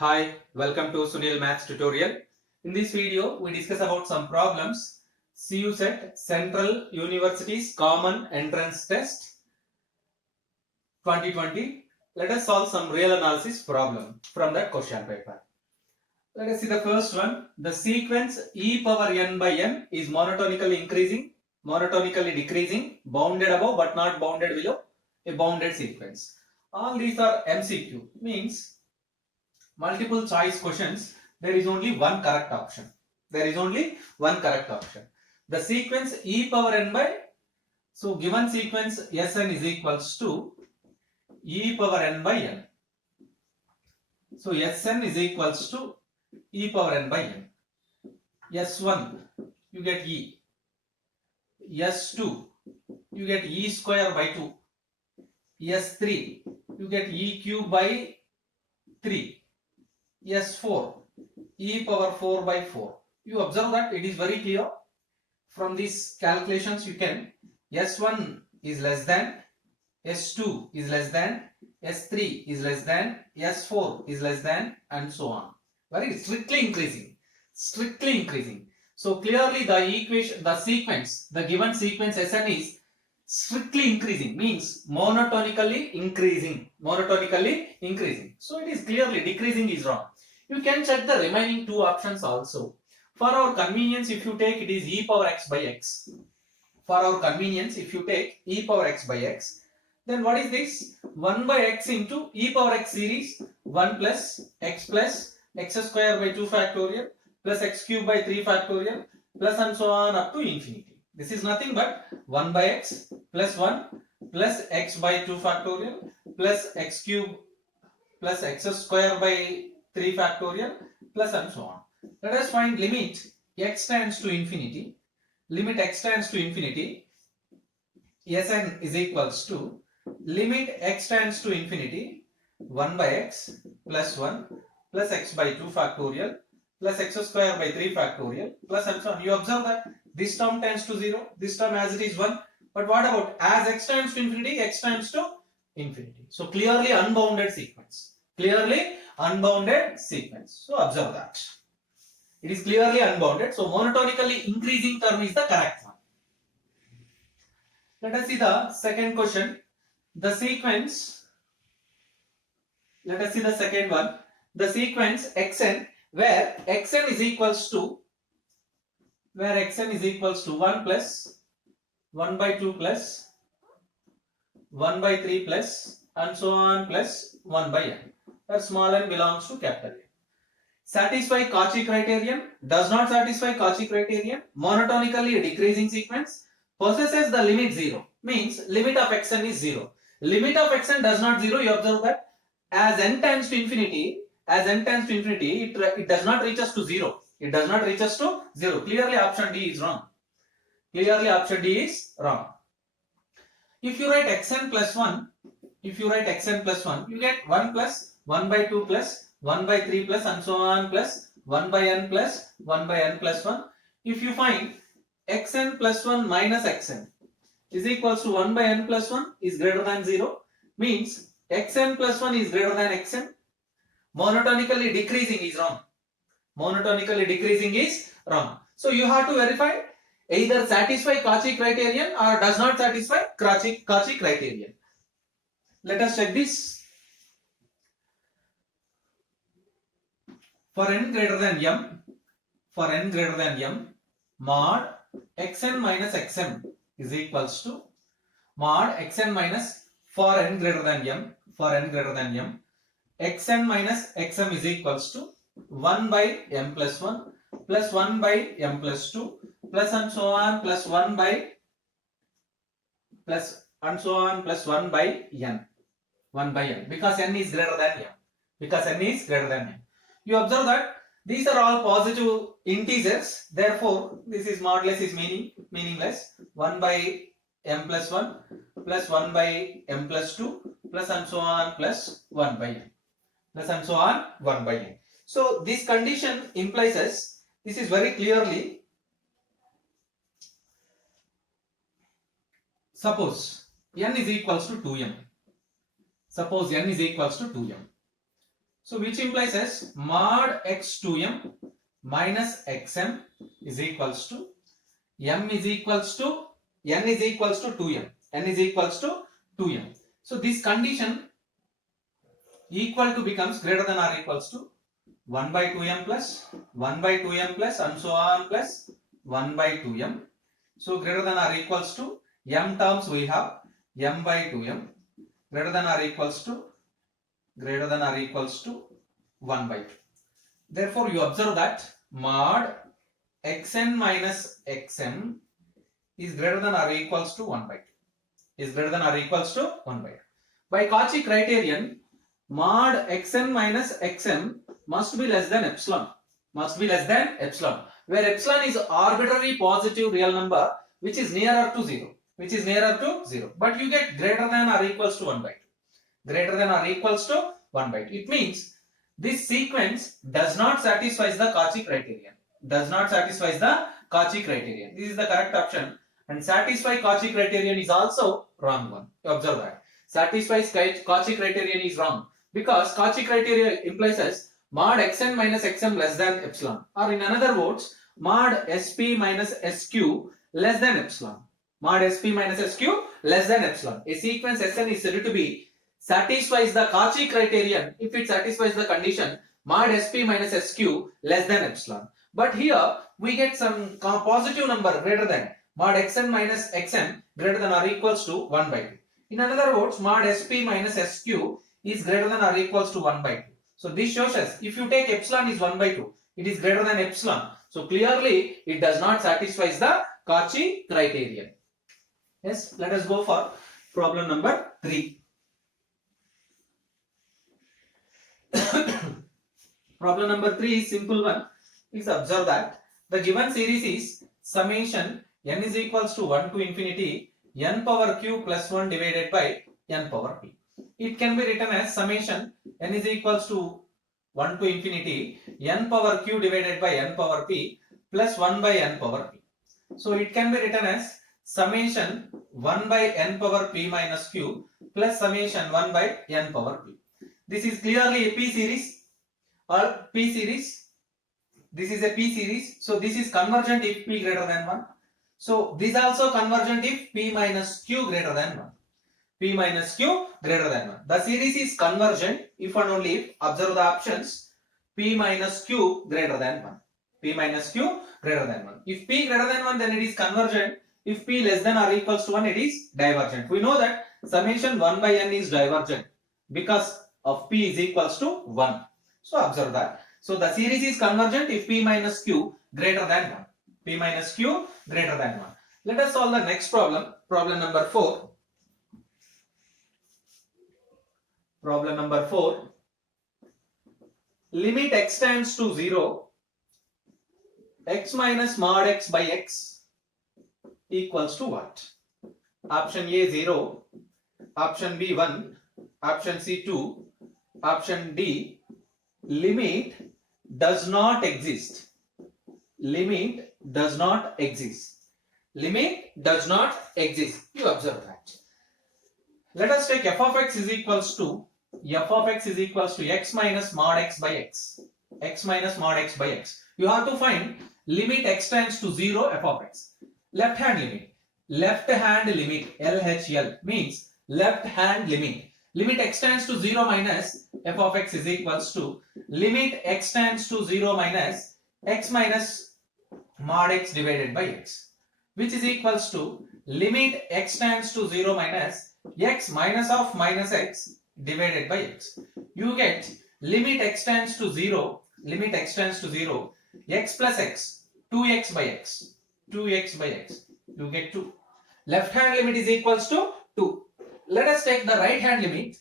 Hi, welcome to Sunil Maths tutorial. In this video, we discuss about some problems. CUSET Central Universities Common Entrance Test 2020. Let us solve some real analysis problem from that question paper. Let us see the first one. The sequence e power n by n is monotonically increasing, monotonically decreasing, bounded above but not bounded below, a bounded sequence. All these are MCQ, means multiple choice questions. There is only one correct option. The sequence e power n by, so given sequence Sn is equals to e power n by n. So Sn is equals to e power n by n. S1 you get e. S2 you get e square by 2. S3 you get e cube by 3. S4 e power 4 by 4. You observe that it is very clear. From these calculations you can, S1 is less than, S2 is less than, S3 is less than, S4 is less than, and so on. Very strictly increasing. So clearly the equation, the sequence, the given sequence Sn is strictly increasing, means monotonically increasing. So it is clearly decreasing is wrong. You can check the remaining two options also. For our convenience, if you take it is e power x by x. For our convenience, if you take e power x by x, then what is this? 1 by x into e power x series 1 plus x square by 2 factorial plus x cube by 3 factorial plus and so on up to infinity. This is nothing but 1 by x plus 1 plus x by 2 factorial plus x cube plus x square by 3 factorial plus and so on. Let us find limit x tends to infinity. Limit x tends to infinity. Sn is equals to limit x tends to infinity 1 by x plus 1 plus x by 2 factorial plus x square by 3 factorial plus and so on. You observe that this term tends to 0, this term as it is 1. But what about as x tends to infinity, x tends to infinity. So clearly unbounded sequence. So observe that. It is clearly unbounded. So monotonically increasing term is the correct one. Let us see the second question. The sequence, let us see the second one. The sequence xn where xn is equals to 1 plus 1 by 2 plus 1 by 3 plus and so on plus 1 by n, where small n belongs to capital N. Satisfy Cauchy criterion, does not satisfy Cauchy criterion, monotonically decreasing sequence, possesses the limit 0, means limit of xn is 0. Limit of xn does not 0, you observe that as n tends to infinity, it does not reach us to 0. Clearly option D is wrong. If you write xn plus 1, you get 1 plus 1 by 2 plus 1 by 3 plus and so on plus 1 by n plus 1 by n plus 1. If you find xn plus 1 minus xn is equals to 1 by n plus 1 is greater than 0, means xn plus 1 is greater than xn. Monotonically decreasing is wrong. So you have to verify either satisfy Cauchy criterion or does not satisfy Cauchy criterion. Let us check this. For n greater than m, mod xn minus xm is equals to mod xn minus for n greater than m, xn minus xm is equals to 1 by m plus 1 plus 1 by m plus 2 plus and so on plus 1 by plus and so on plus 1 by n. Because n is greater than m. You observe that these are all positive integers, therefore this is modulus is meaningless. 1 by m plus 1 plus 1 by m plus 2 plus and so on plus 1 by n. So this condition implies us, this is very clearly, suppose n is equals to 2m. So which implies as mod x2m minus xm is equals to m is equals to n is equals to 2m. N is equals to 2m. So this condition equal to becomes greater than or equals to 1 by 2m plus 1 by 2m plus and so on plus 1 by 2m. So greater than or equals to m terms we have m by 2m greater than or equals to 1 by 2. Therefore you observe that mod xn minus xm is greater than or equals to 1 by 2. Is greater than or equals to 1 by 2. By Cauchy criterion, mod xn minus xm must be less than epsilon. Must be less than epsilon. Where epsilon is arbitrary positive real number which is nearer to 0. Which is nearer to 0. But you get greater than or equals to 1 by 2. Greater than or equals to 1 by 2. It means this sequence does not satisfy the Cauchy criterion. Does not satisfy the Cauchy criterion. This is the correct option. And satisfy Cauchy criterion is also wrong one. Observe that. Satisfies Cauchy criterion is wrong. Because Cauchy criterion implies as mod xn minus xm less than epsilon. Or in another words, mod sp minus sq less than epsilon. Mod sp minus sq less than epsilon. A sequence Sn is said to be satisfies the Cauchy criterion if it satisfies the condition mod sp minus sq less than epsilon. But here we get some positive number greater than mod xn minus xm greater than or equals to 1 by 2. In other words, mod sp minus sq is greater than or equals to 1 by 2. So this shows us if you take epsilon is 1 by 2, it is greater than epsilon. So clearly it does not satisfy the Cauchy criterion. Yes, let us go for problem number 3. Problem number 3 is simple one. Please observe that the given series is summation n is equals to 1 to infinity n power q plus 1 divided by n power p. It can be written as summation n is equals to 1 to infinity n power q divided by n power p plus 1 by n power p. So it can be written as summation 1 by n power p minus q plus summation 1 by n power p. This is clearly a p series or p series. This is a p series. So this is convergent if p greater than 1. So this also convergent if p minus q greater than 1. P minus q greater than 1. The series is convergent if and only if, observe the options, p minus q greater than 1. P minus q greater than 1. If p greater than 1 then it is convergent. If p less than or equals to 1 it is divergent. We know that summation 1 by n is divergent because of p is equals to 1. So observe that. So the series is convergent if p minus q greater than 1. P minus q greater than 1. Let us solve the next problem. Problem number 4. Problem number 4. Limit x tends to 0. X minus mod x by x equals to what? Option A 0. Option B 1. Option C 2. Option D limit does not exist. Limit does not exist. Limit does not exist. You observe that. Let us take f of x is equals to x minus mod x by x. X minus mod x by x. You have to find limit x tends to 0 f of x. Left hand limit. Left hand limit LHL means left hand limit. Limit x tends to 0 minus f of x is equals to limit x tends to 0 minus x minus mod x divided by x, which is equals to limit x tends to 0 minus x minus of minus x divided by x. You get limit x tends to 0, x plus x, 2x by x, 2x by x. You get 2. Left hand limit is equals to 2. Let us take the right hand limit.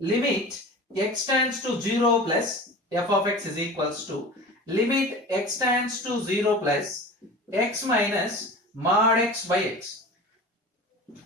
Limit x tends to 0 plus f of x is equals to limit x tends to 0 plus x minus mod x by x.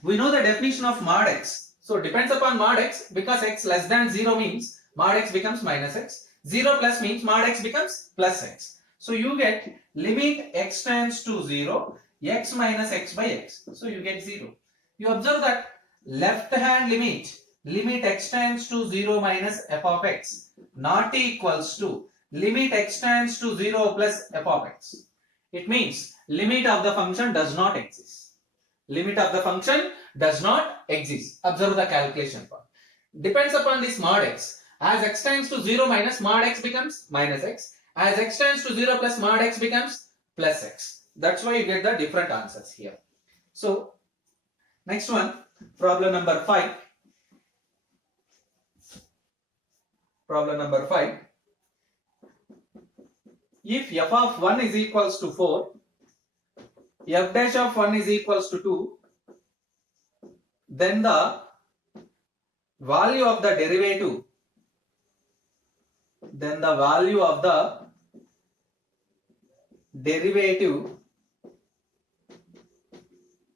We know the definition of mod x. So depends upon mod x because x less than 0 means mod x becomes minus x. 0 plus means mod x becomes plus x. So you get limit x tends to 0 x minus x by x. So you get 0. You observe that left hand limit limit x tends to 0 minus f of x not equals to limit x tends to 0 plus f of x. It means limit of the function does not exist. Limit of the function does not exist. Observe the calculation part. Depends upon this mod x. As x tends to 0 minus mod x becomes minus x. As x tends to 0 plus mod x becomes plus x. That's why you get the different answers here. So, next one, problem number 5. Problem number 5. If f of 1 is equals to 4, f dash of 1 is equals to 2, then the value of the derivative,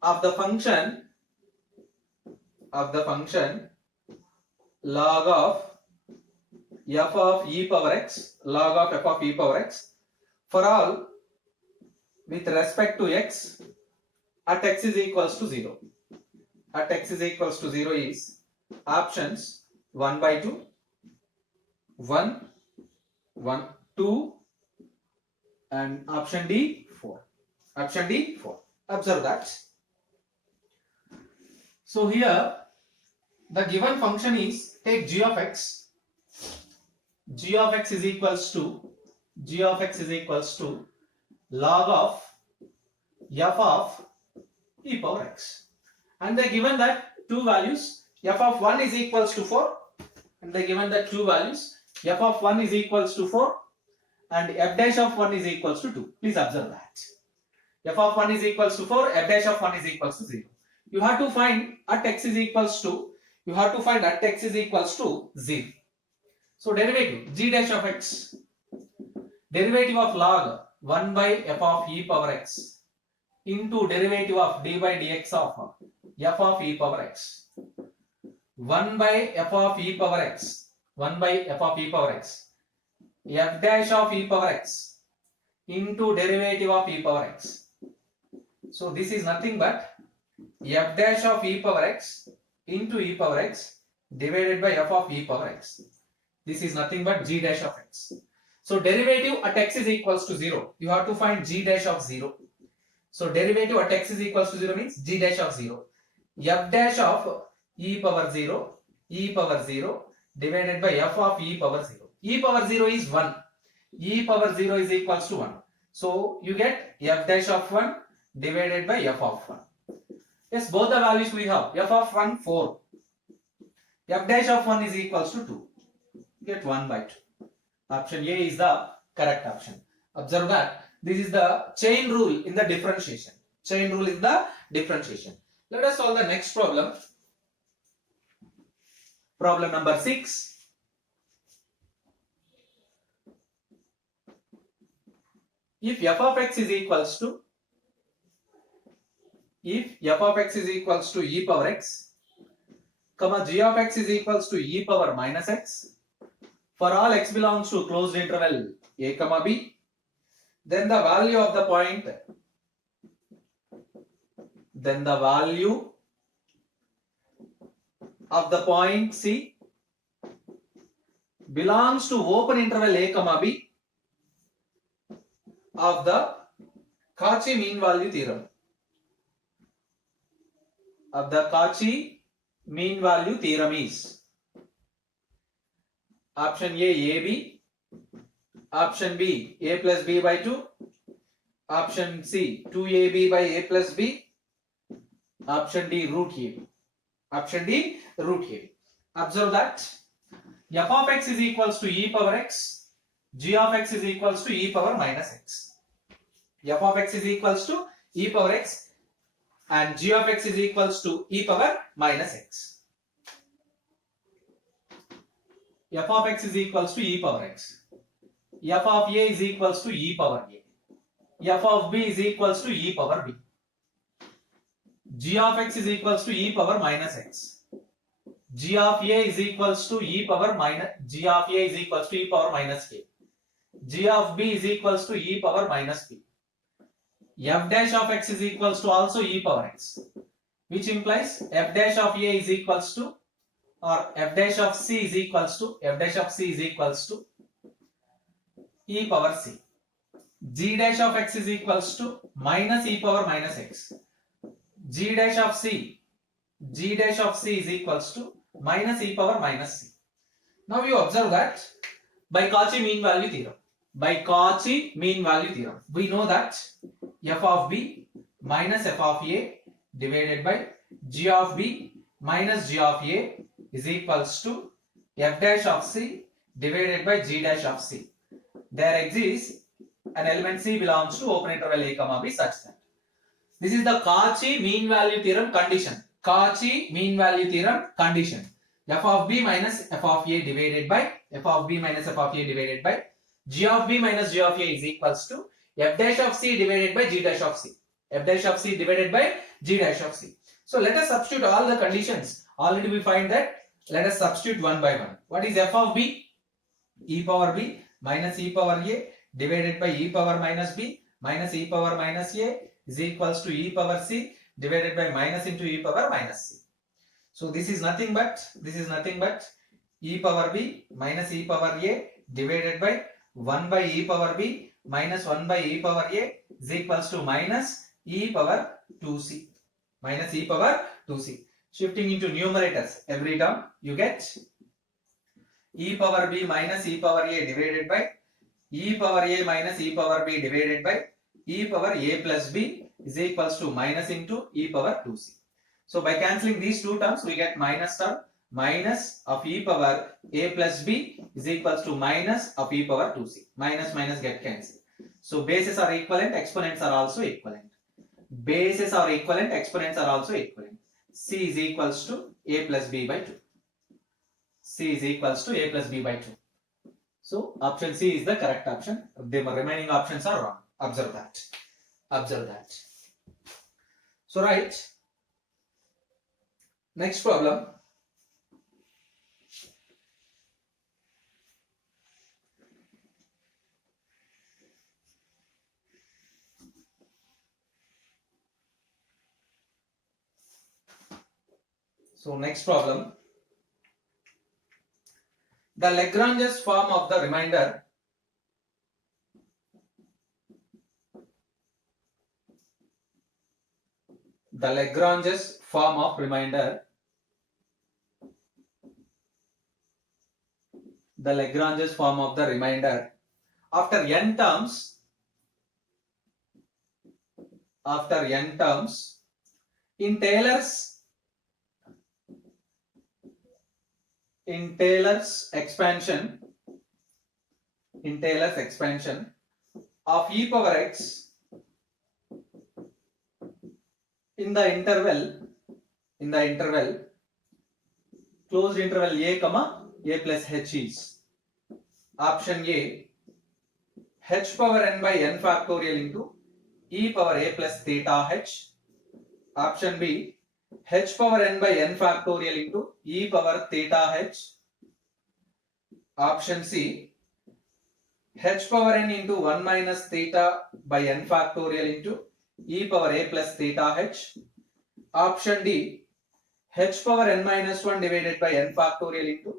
of the function log of f of e power x, for all with respect to x at x is equals to 0. At x is equals to 0 is options 1 by 2, 1, 1, 2 and option D 4. Option D 4. Observe that. So here the given function is, take g of x. G of x is equals to log of f of e power x, and they given that two values, f of 1 is equals to 4, and they given that two values, f of 1 is equals to 4 and f dash of 1 is equals to 2. Please observe that. F of 1 is equals to 4, f dash of 1 is equals to 0. You have to find at x is equals to 0. So derivative g dash of x, derivative of log 1 by f of e power x into derivative of d by dx of f of e power x. 1 by f of e power x, f dash of e power x into derivative of e power x. So this is nothing but f dash of e power x into e power x divided by f of e power x. This is nothing but g dash of x. So derivative at x is equals to 0. You have to find g dash of 0. So derivative at x is equals to 0 means g dash of 0. F dash of e power 0 divided by f of e power 0. E power 0 is 1. E power 0 is equals to 1. So you get f dash of 1 divided by f of 1. Yes, both the values we have. F of 1 4. F dash of 1 is equals to 2. Get 1 by 2. Option A is the correct option. Observe that this is the chain rule in the differentiation. Let us solve the next problem. Problem number 6. If f of x is equals to e power x, g of x is equals to e power minus x, for all x belongs to closed interval a comma b, then the value of the point C belongs to open interval a comma b of the Cauchy mean value theorem. Is option A, AB, option B, A plus B by 2, option C, 2AB by A plus B, option D, root A. Observe that f of x is equals to e power x, g of x is equals to e power minus x. F of x is equals to e power x and g of x is equals to e power minus x. F of x is equals to e power x. F of a is equals to e power a. F of b is equals to e power b. G of x is equals to e power minus x. G of a is equals to e power minus a. G of b is equals to e power minus b. F dash of x is equals to also e power x, which implies f dash of a is equals to or f dash of c is equals to e power c. G dash of x is equals to minus e power minus x. G dash of c is equals to minus e power minus c. Now you observe that by Cauchy mean value theorem. We know that f of b minus f of a divided by g of b minus g of a is equals to f dash of c divided by g dash of c. There exists an element c belongs to open interval a comma b such that. This is the Cauchy mean value theorem condition. F of b minus f of a divided by g of b minus g of a is equals to f dash of c divided by g dash of c. So let us substitute all the conditions. Already we find that. Let us substitute one by one. What is f of b? E power b minus e power a divided by e power minus b minus e power minus a is equals to e power c divided by minus into e power minus c. So this is nothing but e power b minus e power a divided by 1 by e power b minus 1 by e power a is equals to minus e power 2c. Shifting into numerators, every term you get e power b minus e power a divided by e power a minus e power b divided by e power a plus b is equals to minus into e power 2c. So by cancelling these two terms, we get minus term, minus of e power a plus b is equals to minus of e power 2c. Minus minus get cancelled. So bases are equivalent, exponents are also equivalent. C is equals to a plus b by 2. So option C is the correct option. The remaining options are wrong. Observe that. So right. Next problem. So next problem. The Lagrange's form of the remainder after n terms in Taylor's expansion of e power x in the interval closed interval a comma a plus h is option A h power n by n factorial into e power a plus theta h, option B h power n by n factorial into e power theta h, option C h power n into 1 minus theta by n factorial into e power a plus theta h, option D h power n minus 1 divided by n factorial into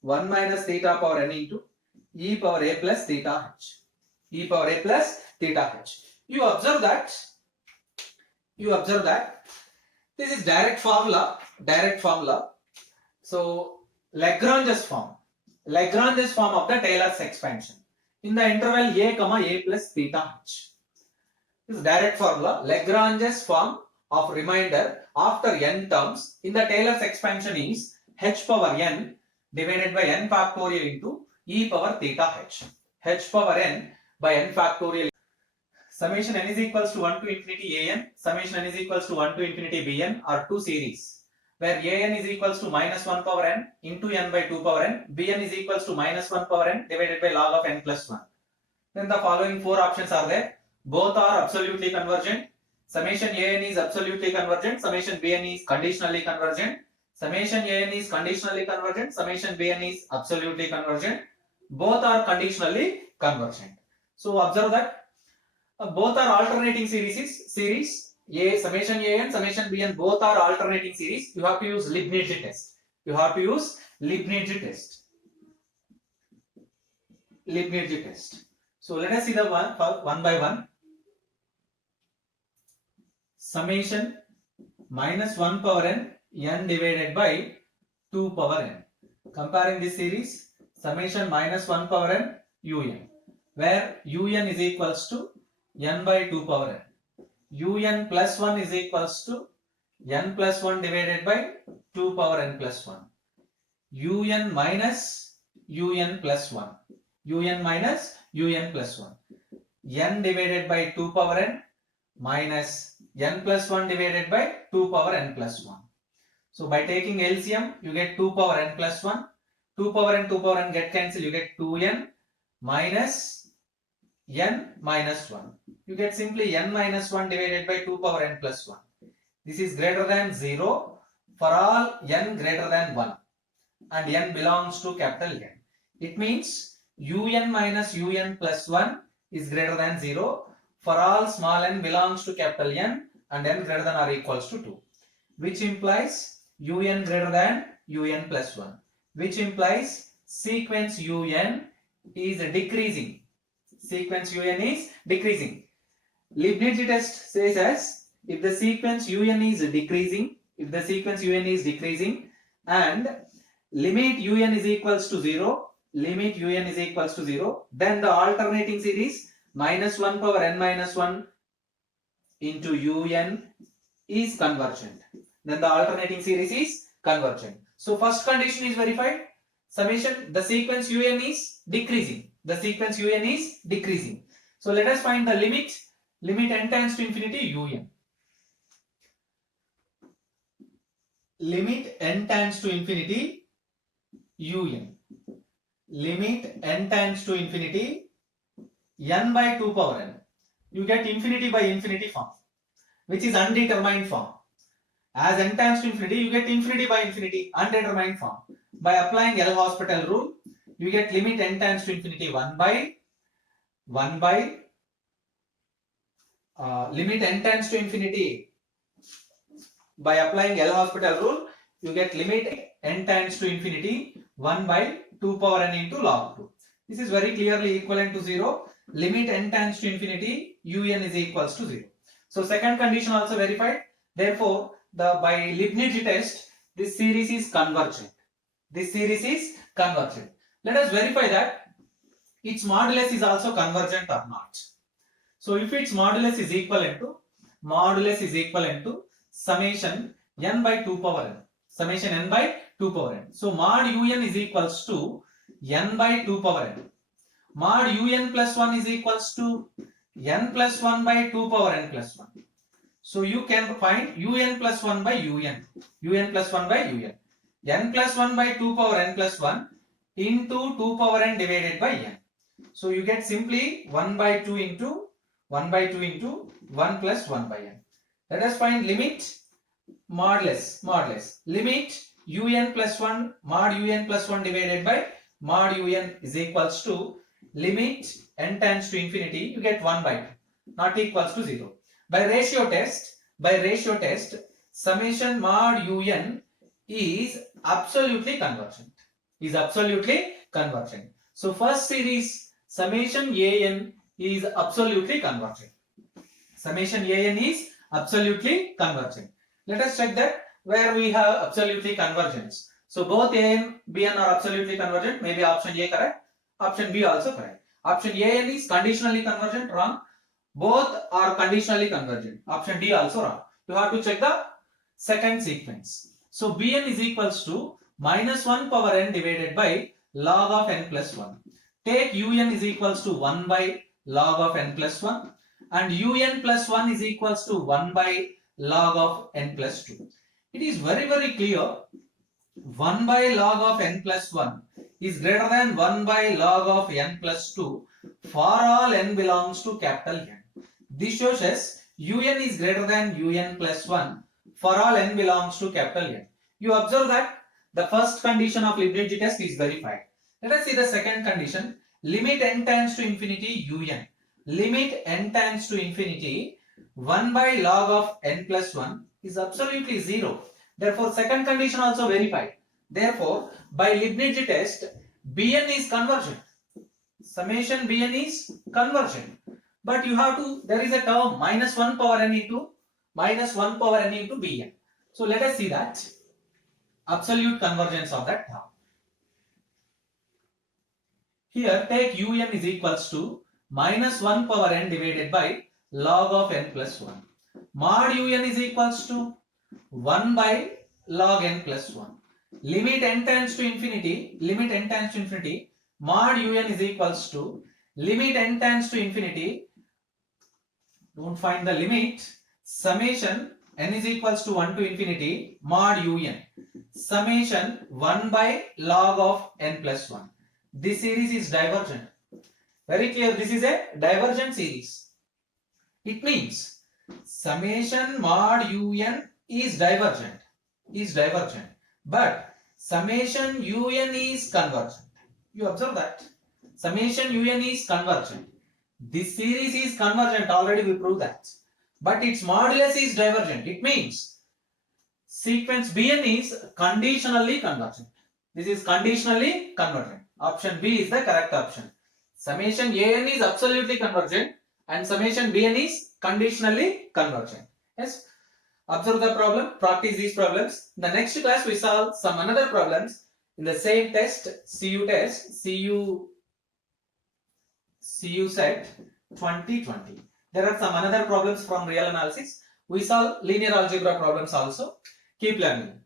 1 minus theta power n into e power a plus theta h. You observe that this is direct formula. So Lagrange's form of the Taylor's expansion in the interval a comma a plus theta h. This is direct formula. Lagrange's form of remainder after n terms in the Taylor's expansion is h power n divided by n factorial into e power theta h. H power n by n factorial. Summation n is equals to 1 to infinity an, summation n is equals to 1 to infinity bn are two series where an is equals to minus 1 power n into n by 2 power n, bn is equals to minus 1 power n divided by log of n plus 1. Then the following four options are there. Both are absolutely convergent. Summation an is absolutely convergent, summation bn is conditionally convergent. Summation an is conditionally convergent, summation bn is absolutely convergent. Both are conditionally convergent. So observe that both are alternating series. A summation an, summation bn both are alternating series. You have to use Lignitz test. You have to use Leibniz test. Leibniz test. So let us see the one by one. Summation minus 1 power n divided by 2 power n. Comparing this series, summation minus 1 power n un, where un is equals to n by 2 power n. Un plus 1 is equals to n plus 1 divided by 2 power n plus 1. Un minus un plus 1. Un minus un plus 1. N divided by 2 power n minus n plus 1 divided by 2 power n plus 1. So by taking LCM, you get 2 power n plus 1. 2 power n get cancelled, you get 2n minus n minus 1. You get simply n minus 1 divided by 2 power n plus 1. This is greater than 0 for all n greater than 1 and n belongs to capital N. It means un minus un plus 1 is greater than 0 for all small n belongs to capital N and n greater than or equals to 2, which implies un greater than un plus 1, which implies sequence un is decreasing. Sequence un is decreasing. Leibniz test says as if the sequence un is decreasing, and limit un is equals to 0, then the alternating series minus 1 power n minus 1 into un is convergent. Then the alternating series is convergent. So first condition is verified. Summation, the sequence un is decreasing. So let us find the limit n tends to infinity un. Limit n tends to infinity un. Limit n tends to infinity n by 2 power n. You get infinity by infinity form, which is undetermined form. As n tends to infinity, you get infinity by infinity, undetermined form. By applying L'Hospital rule, you get limit n tends to infinity 1 by limit n tends to infinity. By applying L'Hospital rule, you get limit n tends to infinity 1 by 2 power n into log 2. This is very clearly equivalent to 0. Limit n tends to infinity un is equals to 0. So second condition also verified. Therefore, by Leibniz test, this series is convergent. Let us verify that its modulus is also convergent or not. So if its modulus is equivalent to summation n by 2 power n. So mod un is equals to n by 2 power n. Mod un plus 1 is equals to n plus 1 by 2 power n plus 1. So you can find un plus 1 by un. n plus 1 by 2 power n plus 1 into 2 power n divided by n. So you get simply 1 by 2 into 1 plus 1 by n. Let us find limit modulus. Limit un plus 1 mod un plus 1 divided by mod un is equals to limit n tends to infinity, you get 1 by 2, not equals to 0. By ratio test, summation mod un is absolutely convergent. So first series summation an is absolutely convergent. Let us check that where we have absolutely convergence. So both an, bn are absolutely convergent. Maybe option A correct, option B also correct. Option an is conditionally convergent, wrong. Both are conditionally convergent. Option D also wrong. You have to check the second sequence. So bn is equals to minus 1 power n divided by log of n plus 1. Take un is equals to 1 by log of n plus 1 and un plus 1 is equals to 1 by log of n plus 2. It is very clear. 1 by log of n plus 1 is greater than 1 by log of n plus 2 for all n belongs to capital N. This shows us un is greater than un plus 1 for all n belongs to capital N. You observe that the first condition of Leibniz test is verified. Let us see the second condition. Limit n tends to infinity un. Limit n tends to infinity 1 by log of n plus 1 is absolutely 0. Therefore, second condition also verified. Therefore, by Leibniz test, Bn is convergent. Summation Bn is convergent. But you have to, there is a term minus 1 power n into Bn. So let us see that. Absolute convergence of that term. Here take un is equals to minus 1 power n divided by log of n plus 1. Mod un is equals to 1 by log n plus 1. Limit n tends to infinity, mod un is equals to limit n tends to infinity, don't find the limit, summation n is equals to 1 to infinity, mod un, summation 1 by log of n plus 1. This series is divergent. Very clear, this is a divergent series. It means summation mod un is divergent, but summation un is convergent. You observe that summation un is convergent. This series is convergent, already we proved that, but its modulus is divergent. It means sequence Bn is conditionally convergent. This is conditionally convergent. Option B is the correct option. Summation an is absolutely convergent and summation Bn is conditionally convergent. Yes. Observe the problem, practice these problems. In the next class we solve some another problems in the same test, CU set 2020. There are some another problems from real analysis. We solve linear algebra problems also. Keep learning.